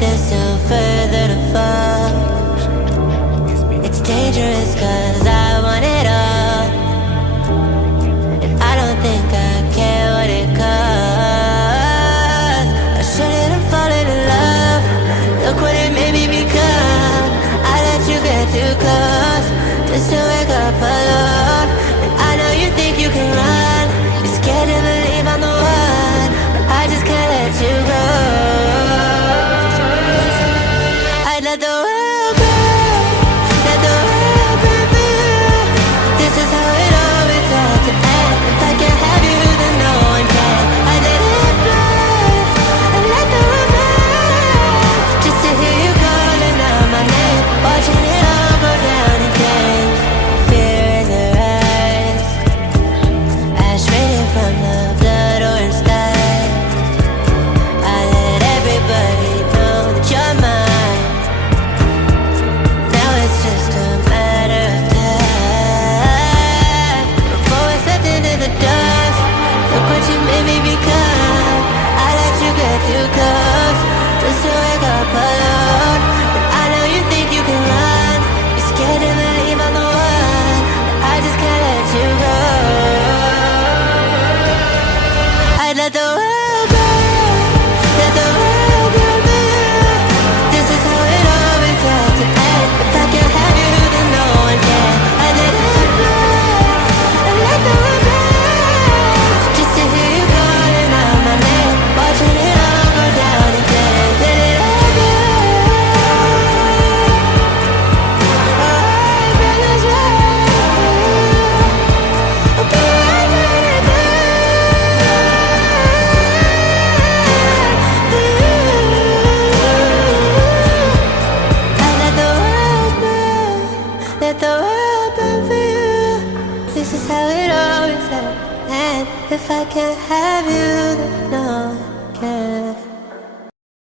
there's still further to fall. It's dangerous cause I want it all, and I don't think I care what it costs. I shouldn't have fallen in love. Look what it made me become. I let you get too close just to wake up alone. And I know you think you can run. You're scared to believe I'm the one, but I just can't let you go. I'd let the world go, let the world burn for you. This is how it always had to end. If I can't have you, then no one can. I let it blow, I let the world burn, just to hear you calling out my name, watching it all go down in flames. Fear in their eyes, ash raining from the blood orange sky. I let everybody know that you're mine. Now it's just a matter of time before we're swept into the dust. Look what you made me become. I let you get too close just to wake up alone. But I know you think you can run. You're scared to believe I'm the one, but I just can't let you go. I'd let the world go, let the world go for you. This is how it always had to end. If I can't have you, then no one can. I let it blow, I let the world burn, just to hear you calling out my name, watching it all go down in flames. Let it all burn. Oh, I burn this world. Okay, I let it let the world burn for you. This is how it always had. And if I can't have you, then no.